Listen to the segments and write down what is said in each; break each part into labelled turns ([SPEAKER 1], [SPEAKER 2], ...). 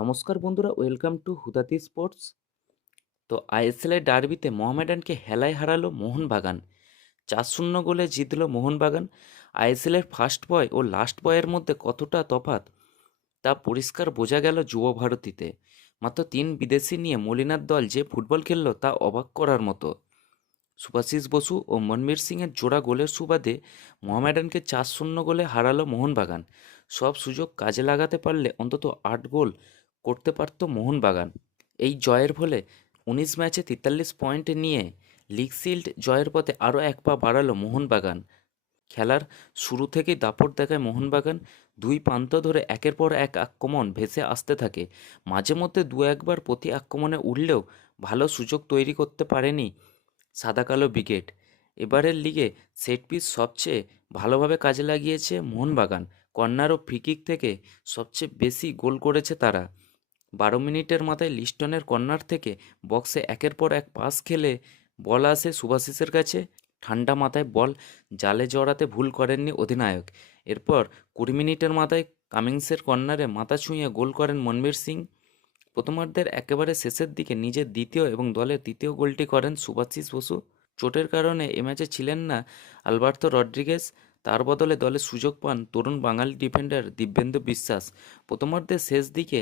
[SPEAKER 1] নমস্কার বন্ধুরা, welcome to হুদাতি sports. তো আইএসএলের ডার্বিতে মোহামেডানকে হেলায় হারালো মোহনবাগান। চার শূন্য গোলে জিতল মোহনবাগান। আইএসএলের ফার্স্ট বয় ও লাস্ট বয়ের মধ্যে কতটা তফাৎ, তা পরিষ্কার বোঝা গেল যুব ভারতীতে। মাত্র তিন বিদেশি নিয়ে মলিনার দল যে ফুটবল খেললো তা অবাক করার মতো। সুভাশিস বসু ও মনবীর সিংয়ের জোড়া গোলের সুবাদে মোহামেডানকে চার শূন্য গোলে হারালো মোহনবাগান। সব সুযোগ কাজে লাগাতে পারলে অন্তত আট গোল করতে পারত মোহনবাগান। এই জয়ের ফলে উনিশ ম্যাচে তেতাল্লিশ পয়েন্ট নিয়ে লিগ শিল্ড জয়ের পথে আরও এক পা বাড়ালো মোহনবাগান। খেলার শুরু থেকেই দাপট দেখায় মোহনবাগান। দুই প্রান্ত ধরে একের পর এক আক্রমণ ভেসে আসতে থাকে। মাঝে মধ্যে দু একবার প্রতি আক্রমণে উঠলেও ভালো সুযোগ তৈরি করতে পারেনি সাদা কালো ব্রিগেড। এবারের লিগে সেট পিস সবচেয়ে ভালোভাবে কাজে লাগিয়েছে মোহনবাগান। কর্নার ও ফ্রিকিক থেকে সবচেয়ে বেশি গোল করেছে তারা। বারো মিনিটের মাথায় লিস্টনের কর্নার থেকে বক্সে একের পর এক পাস খেলে বল আসে সুভাশিসের কাছে। ঠান্ডা মাথায় বল জালে জড়াতে ভুল করেননি অধিনায়ক। এরপর কুড়ি মিনিটের মাথায় কামিংসের কর্নারে মাথা ছুঁয়ে গোল করেন মনবীর সিং। প্রথমার্ধের একেবারে শেষের দিকে নিজের দ্বিতীয় এবং দলের তৃতীয় গোলটি করেন সুভাশিস বসু। চোটের কারণে এ ম্যাচে ছিলেন না আলবার্তো রড্রিগেজ। তার বদলে দলে সুযোগ পান তরুণ বাঙালি ডিফেন্ডার দিব্যেন্দু বিশ্বাস। প্রথমার্ধের শেষ দিকে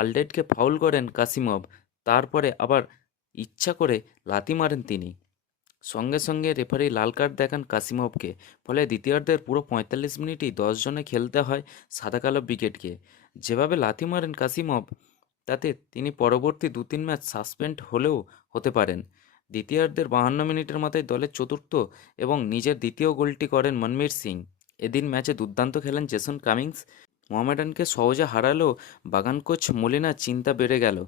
[SPEAKER 1] আলডেটকে ফাউল করেন কাসিমভ, তারপরে আবার ইচ্ছা করে লাথি মারেন তিনি। সঙ্গে সঙ্গে রেফারি লাল কার্ড দেখান কাসিমভকে, ফলে দ্বিতীয়ার্ধের পুরো পঁয়তাল্লিশ মিনিটই দশ জনে খেলতে হয় সাদা কালো ব্রিগেডকে যেভাবে লাথি মারেন কাসিমভ, তাতে তিনি পরবর্তী দু তিন ম্যাচ সাসপেন্ড হলেও হতে পারেন। দ্বিতীয়ার্ধের বাহান্ন মিনিটের মাথায় দলের চতুর্থ এবং নিজের দ্বিতীয় গোলটি করেন মনমীর সিং। এদিন ম্যাচে দুর্দান্ত খেলেন জেসন কামিংস। মোহামেডানকে সহজে হারালেও বাগান কোচ মলিনা চিন্তা বেড়ে গেল।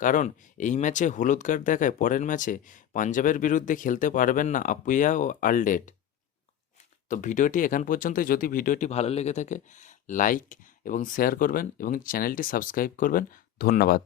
[SPEAKER 1] কারণ, এই ম্যাচে হলুদ কার্ড দেখায় পরের ম্যাচে পাঞ্জাবের বিরুদ্ধে খেলতে পারবেন না আপুইয়া ও আলডেট। তো ভিডিওটি এখান পর্যন্ত যদি ভিডিওটি ভালো লেগে থাকে, লাইক এবং শেয়ার করবেন এবং চ্যানেলটি সাবস্ক্রাইব করবেন। ধন্যবাদ।